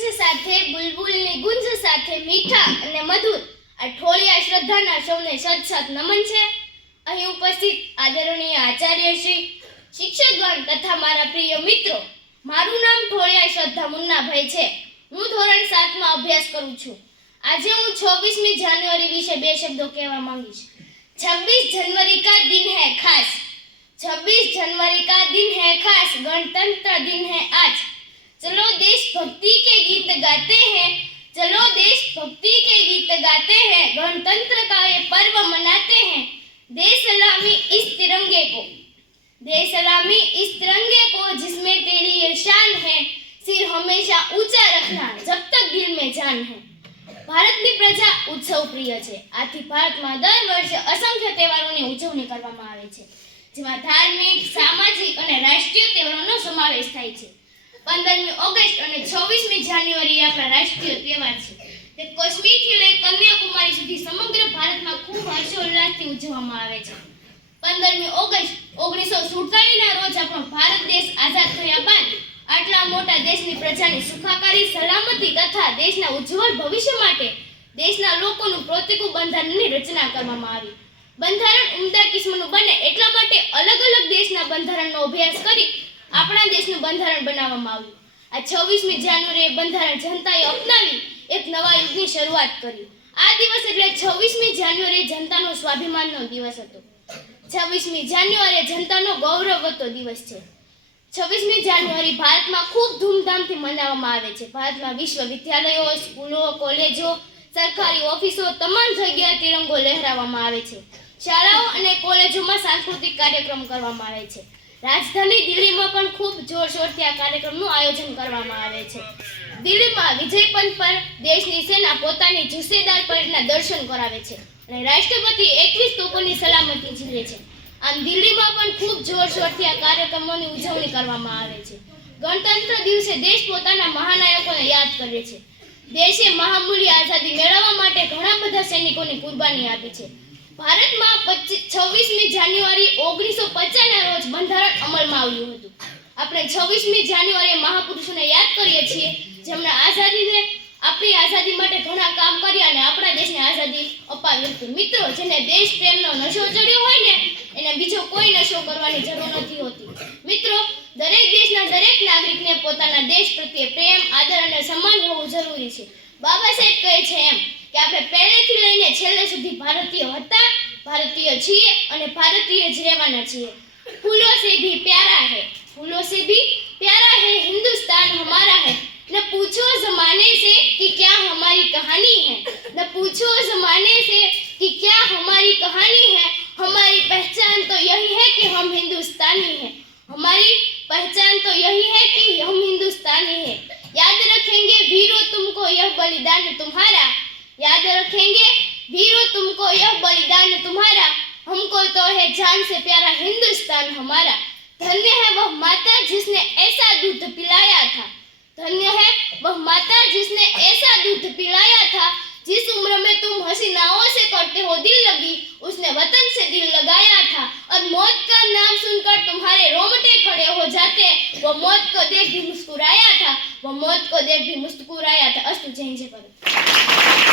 ગુંજ સાથે બુલબુલની ગુંજ સાથે મીઠા અને મધુર. અઠોળિયા શ્રદ્ધાના સૌને સત સત નમન છે. અહીં ઉપસ્થિત આદરણીય આચાર્ય શ્રી શિક્ષકગણ તથા મારા પ્રિય મિત્રો, મારું નામ ઠોળિયા શ્રદ્ધા મુન્નાભાઈ છે. હું ધોરણ સાતમાં અભ્યાસ કરું છું. આજે હું છવ્વીસમી જાન્યુઆરી વિશે બે શબ્દો કહેવા માંગીશ છવ્વીસ જનવરી કા દિન હૈ ખાસ? છવ્વીસ જનવરી કા દિન હૈ ખાસ? ગણતંત્ર દિન હૈ આજ? મહાન હું ભારતની પ્રજા ઉત્સવ પ્રિય છે. આથી ભારતમાં દર વર્ષે અસંખ્ય તહેવારોની ઉજવણી કરવામાં આવે છે, જેમાં ધાર્મિક, સામાજિક અને રાષ્ટ્રીય તહેવારોનો સમાવેશ થાય છે. પંદરમી ઓગસ્ટ અને છવ્વીસમી જાન્યુઆરી આપણા રાષ્ટ્રીય તહેવાર છે. તે કાશ્મીરથી લઈ કન્યાકુમારી સુધી સમગ્ર ભારતમાં ખૂબ હર્ષોલ્લાસથી ઉજવવામાં આવે છે. પંદરમી ઓગસ્ટ ઓગણીસો સુડતાલીસના રોજ આપણો ભારત દેશ આઝાદ થયા મોટા દેશની પ્રજાની સુખાકારી, સલામતી તથા દેશના ઉજ્જવળ ભવિષ્ય માટે દેશના લોકોનું પ્રોતિકુ બંધારણની રચના કરવામાં આવી. બંધારણ ઉમદા કિસ્મનું બને એટલા માટે અલગ અલગ દેશના બંધારણનો અભ્યાસ કરી આપણા દેશનું બંધારણ બનાવવામાં આવ્યું. આ છવ્વીસમી જાન્યુઆરીએ બંધારણ જનતાએ અપનાવી એક નવા યુગની શરૂઆત કરી. આ દિવસ એટલે છવ્વીસમી જાન્યુઆરી જનતાનો સ્વાભિમાનનો દિવસ હતો. છવ્વીસમી જાન્યુઆરી જનતાનો ગૌરવવતો દિવસ છે. છવ્વીસમી જાન્યુઆરી ભારતમાં ખૂબ ધૂમધામથી મનાવવામાં આવે છે. ભારતમાં વિશ્વવિદ્યાલયો, સ્કૂલો, કોલેજો, સરકારી ઓફિસો તમામ જગ્યાએ તિરંગો લહેરાવવામાં આવે છે. શાળાઓ અને કોલેજોમાં સાંસ્કૃતિક કાર્યક્રમ કરવામાં આવે છે. રાજધાની દિલ્હીમાં પણ ખૂબ જોરશોરથી આ કાર્યક્રમનું આયોજન કરવામાં આવે છે. દિલ્હીમાં વિજયપંથ પર દેશની સેના પોતાની જુસ્સેદાર પરેડના દર્શન કરાવે છે અને રાષ્ટ્રપતિ એકવીસ તોપોની સલામતી ઝીલે છે. આમ દિલ્હીમાં પણ ખૂબ જોરશોરથી આ કાર્યક્રમોની ઉજવણી કરવામાં આવે છે. ગણતંત્ર દિવસે દેશ પોતાના મહાનાયકોને યાદ કરે છે. દેશે મહામૂલ્ય આઝાદી મેળવવા માટે ઘણા બધા સૈનિકોની કુરબાની આપી છે. ભારતમાં છવ્વીસમી જાન્યુઆરી ઓગણીસો પચાસના રોજ બંધારણ અમલમાં આવ્યું હતું. આપણે છવ્વીસમી જાન્યુઆરીએ મહાપુરુષોને યાદ કરીએ છીએ, જેમણે આઝાદીને આપણી આઝાદી માટે ઘણા કામ કર્યા અને આપણા દેશને આઝાદી અપાવી હતી. મિત્રો, જેને દેશ પ્રેમનો નશો ચડ્યો ને એને બીજો કોઈ નશો કરવાની જરૂર નથી હોતી મિત્રો દરેક દેશના દરેક નાગરિકને પોતાના દેશ પ્રત્યે પ્રેમ આદર અને સન્માન હોવું જરૂરી છે બાબા સાહેબ કહે છે એમ કે આપણે પહેલેથી લઈને છેલ્લે સુધી ભારતીય હતા ભારતીય છીએ અને ભારતીય જ રહેવાના છીએ ફૂલો से भी प्यारा है फूलों से भी प्यारा है हिंदुस्तान हमारा है न पूछो जमाने से कि क्या हमारी कहानी है न पूछो जमाने से कि क्या हमारी कहानी है हमारी पहचान तो यही है कि हम हिंदुस्तानी हैं। हमारी पहचान तो यही है कि हम हिंदुस्तानी हैं। याद रखेंगे, वीरों, तुमको यह बलिदान तुम्हारा। याद रखेंगे, वीरों, तुमको यह बलिदान तुम्हारा। हमको तो है जान से प्यारा हिंदुस्तान हमारा। धन्य है वह माता जिसने ऐसा दूध पिलाया था। धन्य है वह माता जिसने ऐसा दूध पिलाया था। जिस उम्र में तुम हसीनाओं से करते हो दिल लगी, उसने वतन से दिल लगाया था। और मौत का नाम सुनकर तुम्हारे रोमटे खड़े हो जाते। वो मौत को देख भी मुस्कुराया था, वो मौत को देख भी मुस्कुराया था। अस्तु जय जय